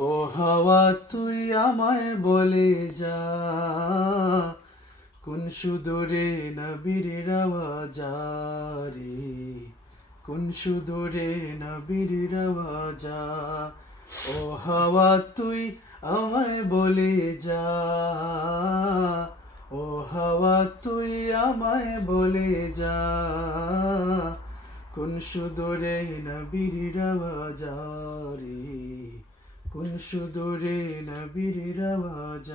ও হাওয়া তুই আমায় বলে যা, কোন সুদূরে নবীর আওয়াজ রে, কোন সুদূরে নবীর আওয়াজ। ও হাওয়া তুই আমায় বলে যা, ও হাওয়া তুই আমায় বলে যা, কোন সুদূরে নবীর আওয়াজ রে, কোন সুদূরে নবীর আওয়াজ।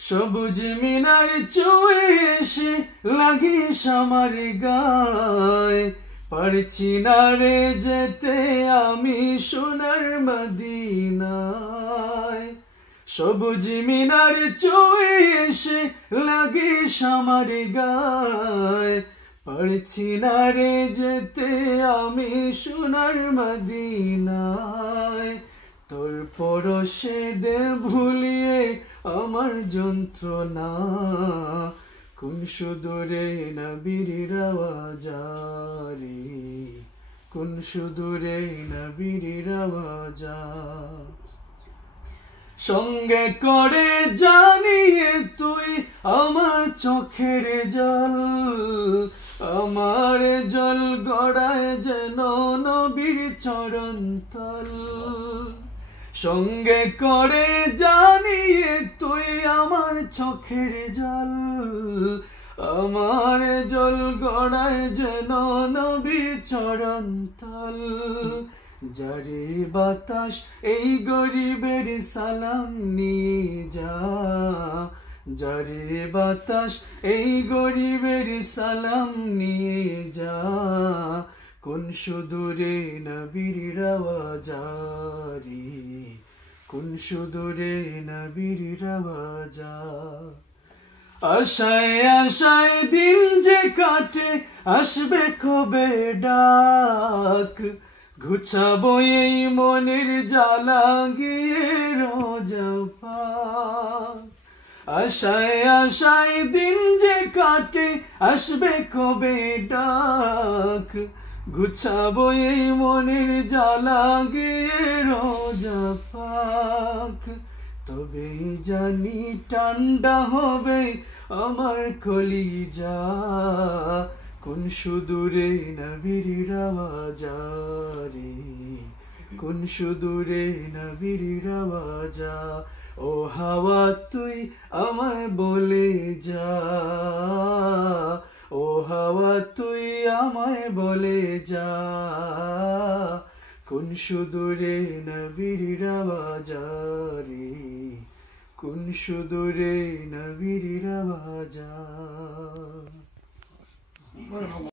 সবুজ মিনার চুয়ে এসে লাগিস আমার গায়ে, পারছি না রে যেতে আমি সোনার মদিনায়। সবুজ মিনার চুয়ে এসে লাগিস আমার গায়ে, পারছি না রে যেতে আমি সোনার মদিনায়। তোর পরশে দে ভুলিয়ে আমার যন্ত্রণা, কোন সুদূরে নবীর আওয়াজ রে, কোন সুদূরে নবীর আওয়াজ। সঙ্গে করে জানিয়ে তুই আমার চোখের জল, আমার জল গড়ায় যেন নবীর চরণতল। সঙ্গে করে জানিয়ে তুই আমার চোখের জল, আমার জল গড়ায় যেন নবীর চরণতল। যারে বাতাস এই গরিবের সালাম নিয়ে যা, যারে বাতাস এই গরিবের সালাম নিয়ে যা, কোন সুদূরে নবীর আওয়াজ রে, কোন সুদূরে নবীর আওয়াজ। আশায় আশায় দিন যে কাটে আসবে কবে ডাক, ঘুচাবো এই মনের জ্বালা গিয়ে রোজা পাক। আশায় আশায় দিন যে কাটে আসবে কবে ডাক, ঘুচাবো এই মনের জ্বালা গিয়ে রোজা পাক। তবে জানি ঠান্ডা হবে আমার কলিজা, কোন সুদূরে নবীর আওয়াজ রে, কোন সুদূরে নবীর আওয়াজ। ও হাওয়া তুই আমায় বলে যা, ও হাওয়া তুই আমায় বলে যা, কোন সুদূরে নবীর আওয়াজ রে, কোন সুদূরে নবীর আওয়াজ।